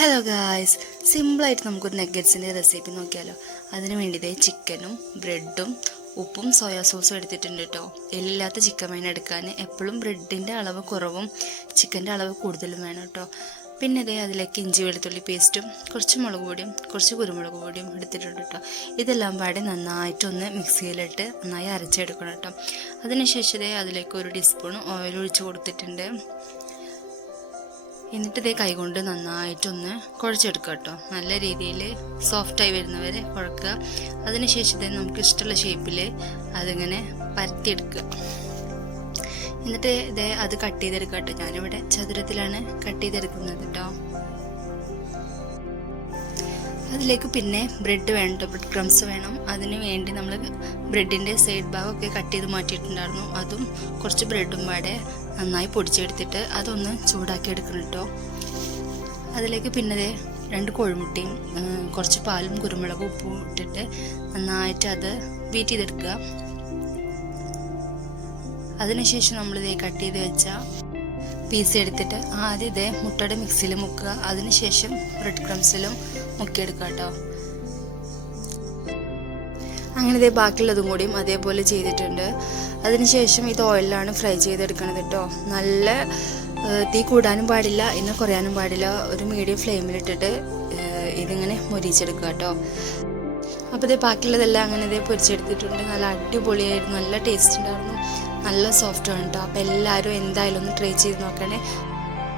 Hello guys സിമ്പിളായിട്ട് നമുക്കൊരു നെഗറ്റ്സിന്റെ recipe നോക്കിയാലോ. അതിന് വേണ്ടിയിട്ട് ചിക്കനും ബ്രെഡും ഉപ്പും സോയാ സോസും എടുത്തിട്ടുണ്ട് കേട്ടോ എല്ലാത്ത ചിക്കൻ വേണം എടുക്കാൻ. എപ്പോഴും ബ്രെഡിന്റെ അളവ് കുറവും ചിക്കന്റെ അളവ് കൂടുതലും വേണം കേട്ടോ പിന്നെ ഇതേ അതിലേക്ക് ഇഞ്ചി വെളുത്തുള്ളി പേസ്റ്റും കുറച്ച് മുളക് പൊടിയും കുറച്ച് കുരുമുളക് പൊടിയും എടുത്തിട്ടുണ്ട് കേട്ടോ ഇതെല്ലാം പാടെ നന്നായിട്ടൊന്ന് മിക്സിയിലിട്ട് നന്നായി അരച്ചെടുക്കണം കേട്ടോ അതിനുശേഷം ഇതേ അതിലേക്ക് ഒരു ടീസ്പൂൺ ഓയിൽ ഒഴിച്ച് കൊടുത്തിട്ടുണ്ട്. എന്നിട്ട് ഇതേ കൈകൊണ്ട് നന്നായിട്ടൊന്ന് കുഴച്ചെടുക്കുക കേട്ടോ. നല്ല രീതിയിൽ സോഫ്റ്റായി വരുന്നവരെ കുഴക്കുക. അതിനുശേഷം ഇതേ നമുക്ക് ഇഷ്ടമുള്ള ഷേപ്പിൽ അതിങ്ങനെ പരത്തിയെടുക്കുക. എന്നിട്ട് ഇതേ അത് കട്ട് ചെയ്തെടുക്കുക കേട്ടോ. ഞാനിവിടെ ചതുരത്തിലാണ് കട്ട് ചെയ്തെടുക്കുന്നത് കേട്ടോ. അതിലേക്ക് പിന്നെ ബ്രെഡ് വേണം ബ്രെഡ് ക്രംസ് വേണം. അതിന് വേണ്ടി നമ്മൾ ബ്രെഡിന്റെ സൈഡ് ഭാഗമൊക്കെ കട്ട് ചെയ്ത് മാറ്റിയിട്ടുണ്ടായിരുന്നു. അതും കുറച്ച് ബ്രെഡും പാടെ നന്നായി പൊടിച്ചെടുത്തിട്ട് അതൊന്ന് ചൂടാക്കി എടുക്കണം കേട്ടോ അതിലേക്ക് പിന്നെ രണ്ട് കോഴിമുട്ടയും കുറച്ച് പാലും കുരുമുളകും ഉപ്പും ഇട്ടിട്ട് നന്നായിട്ട് അത് ബീറ്റ് ചെയ്തെടുക്കുക. അതിനുശേഷം നമ്മളിത് കട്ട് ചെയ്ത് വെച്ച പീസ് എടുത്തിട്ട് ആദ്യം ഇതേ മുട്ടയുടെ മിക്സിയിൽ മുക്കുക. അതിനുശേഷം ബ്രെഡ് ക്രംസിലും മുക്കിയെടുക്കുക കേട്ടോ. അങ്ങനെ ഇതേ ബാക്കിയുള്ളതും കൂടിയും അതേപോലെ ചെയ്തിട്ടുണ്ട്. അതിനുശേഷം ഇത് ഓയിലാണ് ഫ്രൈ ചെയ്തെടുക്കണത് കേട്ടോ നല്ല തീ കൂടാനും പാടില്ല ഇന്ന് കുറയാനും പാടില്ല ഒരു മീഡിയം ഫ്ലെയിമിലിട്ടിട്ട് ഇതിങ്ങനെ മൊരിച്ചെടുക്കുക കേട്ടോ അപ്പോൾ ഇതേ ബാക്കിയുള്ളതെല്ലാം അങ്ങനെ ഇതേ പൊരിച്ചെടുത്തിട്ടുണ്ട്. നല്ല അടിപൊളിയായിരുന്നു നല്ല ടേസ്റ്റ് ഉണ്ടായിരുന്നു നല്ല സോഫ്റ്റ് ആണ് കേട്ടോ അപ്പോൾ എല്ലാവരും എന്തായാലും ഒന്ന് ട്രൈ ചെയ്ത് നോക്കണേ.